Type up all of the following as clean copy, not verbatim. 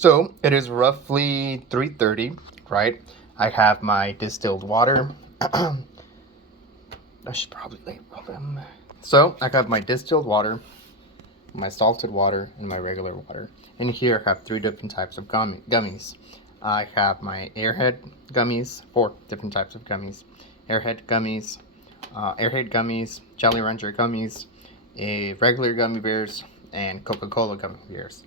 So it is roughly 3:30, right? I have my distilled water. I should probably label them. So I have my distilled water, my salted water, and my regular water. And here I have three different types of gummies. I have my Airhead gummies, four different types of gummies. Airhead gummies, Jolly Rancher gummies, a regular gummy bears, and Coca-Cola gummy bears.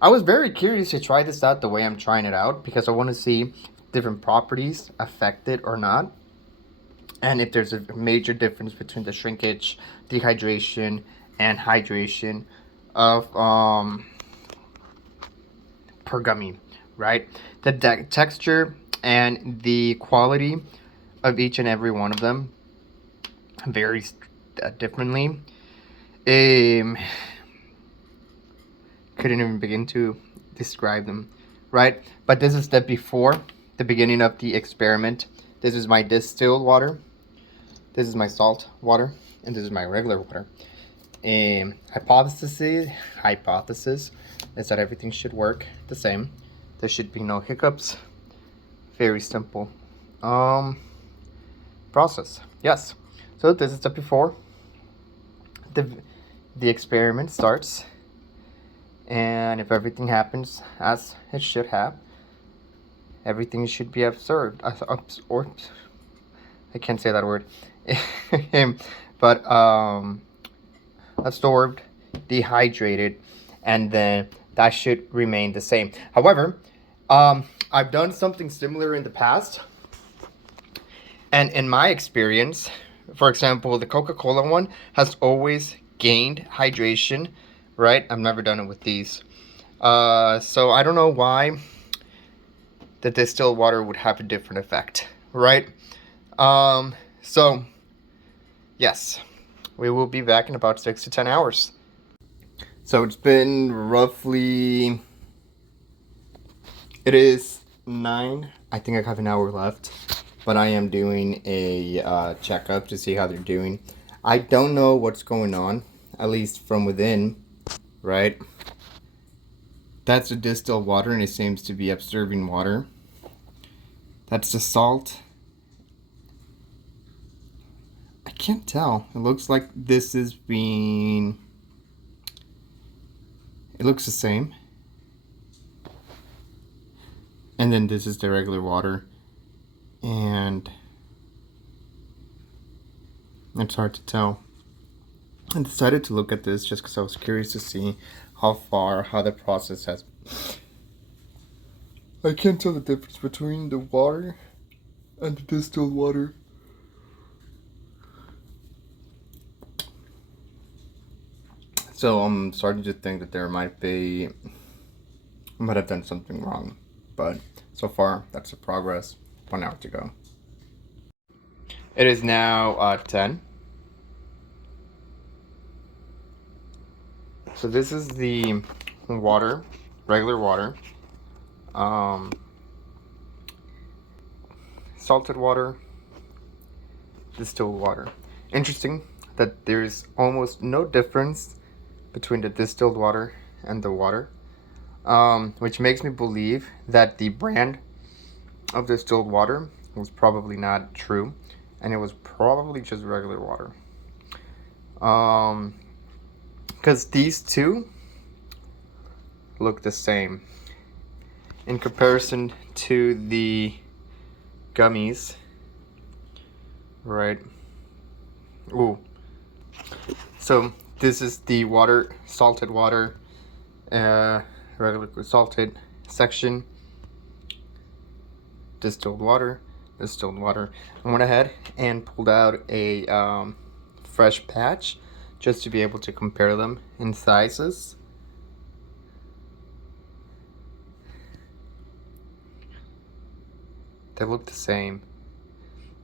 I was very curious to try this out the way I'm trying it out because I want to see different properties affect it or not, and if there's a major difference between the shrinkage, dehydration, and hydration of per gummy, right? The texture and the quality of each and every one of them varies differently. Couldn't even begin to describe them, right? But this is step before the beginning of the experiment. This is my distilled water, this is my salt water, and this is my regular water. Hypothesis is that everything should work the same. There should be no hiccups. Very simple process. Yes. So this is step before the experiment starts, and if everything happens as it should have, everything should be observed. Or I can't say that word. But absorbed, dehydrated, and then that should remain the same. However, I've done something similar in the past, and in my experience, for example, the Coca-Cola one has always gained hydration, right? I've never done it with these. So I don't know why the distilled water would have a different effect, right? So yes, we will be back in about 6 to 10 hours. So it's been roughly, it is 9. I think I have an hour left, but I am doing a checkup to see how they're doing. I don't know what's going on, at least from within, right? That's the distilled water, and it seems to be absorbing water. That's the salt. I can't tell. It looks like this is being... It looks the same. And then this is the regular water. And it's hard to tell. I decided to look at this just because I was curious to see how the process has... I can't tell the difference between the water and the distilled water. So I'm starting to think that I might have done something wrong. But so far, that's the progress. 1 hour to go. It is now 10. So this is the water, regular water, salted water, distilled water. Interesting that there's almost no difference between the distilled water and the water, which makes me believe that the brand of distilled water was probably not true, and it was probably just regular water. Because these two look the same in comparison to the gummies, right? Ooh. So this is the water, salted water, regular salted section, distilled water. I went ahead and pulled out a fresh batch just to be able to compare them in sizes. They look the same.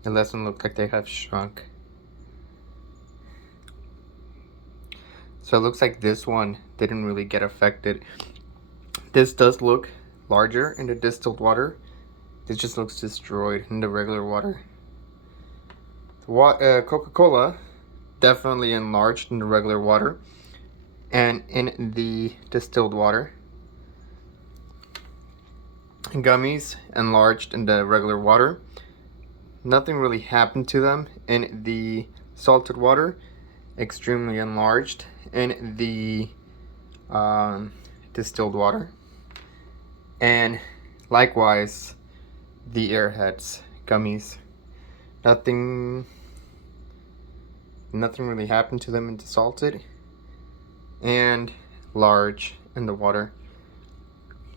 It doesn't look like they have shrunk. So it looks like this one didn't really get affected. This does look larger in the distilled water. This just looks destroyed in the regular water. The Coca-Cola definitely enlarged in the regular water, and in the distilled water gummies enlarged in the regular water. Nothing really happened to them in the salted water. Extremely enlarged in the distilled water. And likewise, the Airheads gummies. Nothing really happened to them in the salted and large in the water.